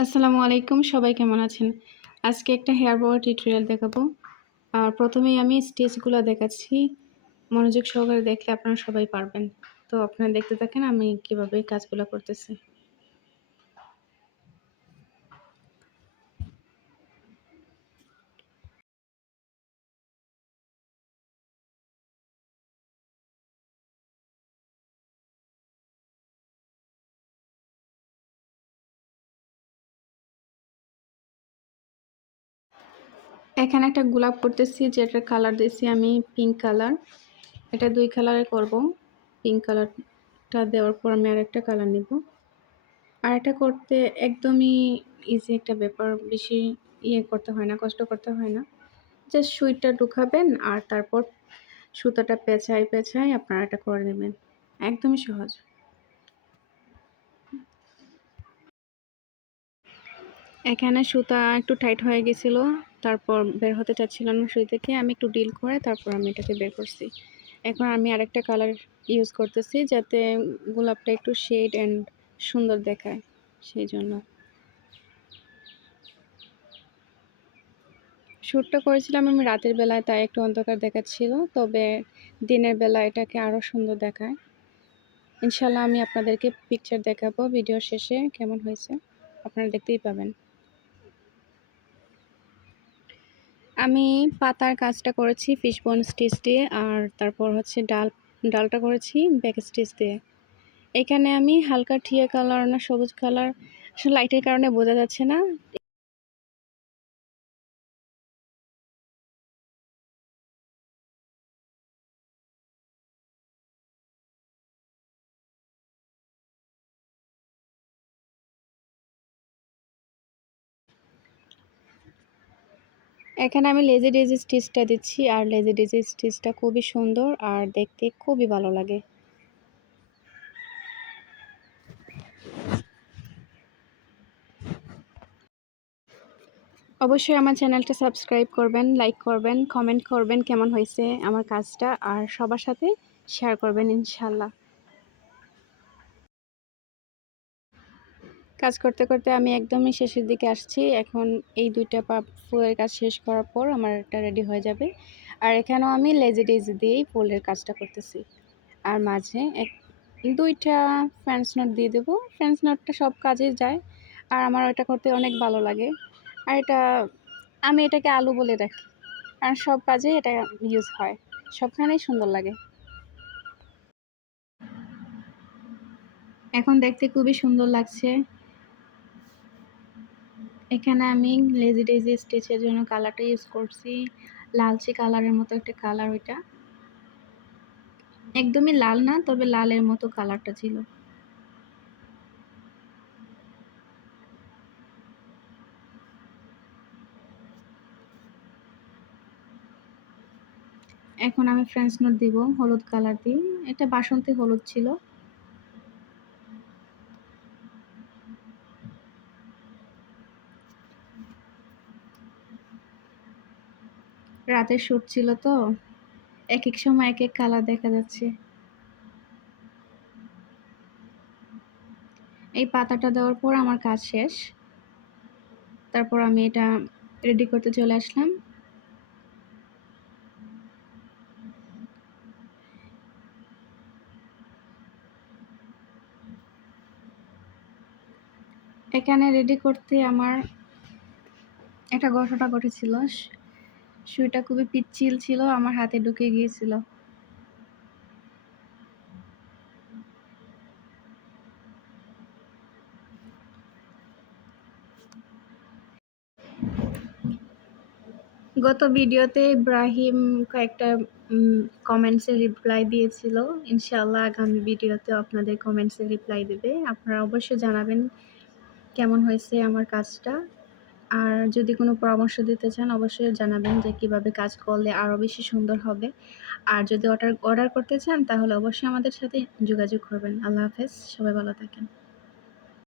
আসসালামু আলাইকুম। সবাই কেমন আছেন? আজকে একটা হেয়ার বড় টিউটোরিয়াল দেখাবো। প্রথমেই আমি স্টেজগুলা দেখাচ্ছি। মনোযোগ সহকারে দেখলে আপনারা সবাই পারবেন। তো আপনারা দেখতে থাকেন আমি কিভাবে কাজগুলা করতেছি। এখানে একটা গোলাপ করতেছি যেটার কালার দিয়েছি আমি পিঙ্ক কালার। এটা ২ কালারে করব। পিঙ্ক কালারটা দেওয়ার পর আমি আরেকটা কালার নিব। আর এটা করতে একদমই ইজি একটা ব্যাপার। বেশি করতে হয় না, কষ্ট করতে হয় না। জাস্ট সুইটা ঢুকাবেন আর তারপর সুতাটা পেঁচায় আপনারা এটা করে নেবেন। একদমই সহজ। এখানে সুতা একটু টাইট হয়ে গেছিল, তারপর বের হতে চাচ্ছিল না সুই থেকে। আমি একটু ডিল করে তারপর আমি এটাকে বের করছি। এখন আমি আরেকটা কালার ইউজ করতেছি যাতে গোলাপটা একটু শেড অ্যান্ড সুন্দর দেখায়, সেই জন্য। শ্যুটটা করেছিলাম আমি রাতের বেলায়, তাই একটু অন্ধকার দেখাচ্ছিল, তবে দিনের বেলা এটাকে আরও সুন্দর দেখায়। ইনশাল্লাহ আমি আপনাদেরকে পিকচার দেখাবো ভিডিও শেষে কেমন হয়েছে, আপনারা দেখতেই পাবেন। আমি পাতার কাজটা করেছি ফিশবোন স্টিচ দিয়ে, আর তারপর হচ্ছে ডালটা করেছি ব্যাক স্টিচ দিয়ে। এখানে আমি হালকা টিয়া কালার না সবুজ কালার, আসলে লাইটের কারণে বোঝা যাচ্ছে না। এখানে আমি লেজি ডেজি স্টিচটা দিচ্ছি, আর লেজি ডেজি স্টিচটা খুবই সুন্দর আর দেখতে খুবই ভালো লাগে। অবশ্যই আমার চ্যানেলটা সাবস্ক্রাইব করবেন, লাইক করবেন, কমেন্ট করবেন কেমন হয়েছে আমার কাজটা, আর সবার সাথে শেয়ার করবেন ইনশাল্লাহ। কাজ করতে করতে আমি একদমই শেষের দিকে আসছি। এখন এই ২টা ফুলের কাজ শেষ করার পর আমার এটা রেডি হয়ে যাবে। আর এখানেও আমি লেজি ডেজি দিয়েই ফুলের কাজটা করতেছি। আর মাঝে ২টা ফ্রেঞ্চ নট দিয়ে দেবো। ফ্রেঞ্চ নটটা সব কাজে যায়, আর আমার ওটা করতে অনেক ভালো লাগে। আর আমি এটাকে আলু বলে রাখি, কারণ সব কাজে এটা ইউজ হয়, সবখানেই সুন্দর লাগে। এখন দেখতে খুবই সুন্দর লাগছে। এখানে আমি লেজি ডেজি স্টিচের জন্য কালারটা ইউজ করছি লালচে কালারের মতো একটা কালার। ওইটা একদমই লাল না, তবে লালের মতো কালারটা ছিল। এখন আমি ফ্রেঞ্চ নোট দিব হলুদ কালার দিয়ে। এটা বাসন্তী হলুদ ছিল। রাতের শ্যুট ছিল তো, এক এক সময় এক এক কালার দেখা যাচ্ছে। এই পাতাটা দেওয়ার পর আমার কাজ শেষ। তারপর আমি এটা রেডি করতে চলে আসলাম। এখানে রেডি করতে আমার একটা ঘটনা ঘটেছিল। সুইটা খুবই পিচ্ছিল ছিল, আমার হাতে ঢুকে গিয়েছিল। গত ভিডিওতে ইব্রাহিম কয়েকটা কমেন্টসের রিপ্লাই দিয়েছিল। ইনশাআল্লাহ আগামী ভিডিওতেও আপনাদের কমেন্টসের রিপ্লাই দেবে। আপনারা অবশ্যই জানাবেন কেমন হয়েছে আমার কাজটা। আর যদি কোনো পরামর্শ দিতে চান অবশ্যই জানাবেন যে কিভাবে কাজ করলে আরও বেশি সুন্দর হবে। আর যদি অর্ডার করতে চান তাহলে অবশ্যই আমাদের সাথে যোগাযোগ করবেন। আল্লাহ হাফেজ, সবাই ভালো থাকেন।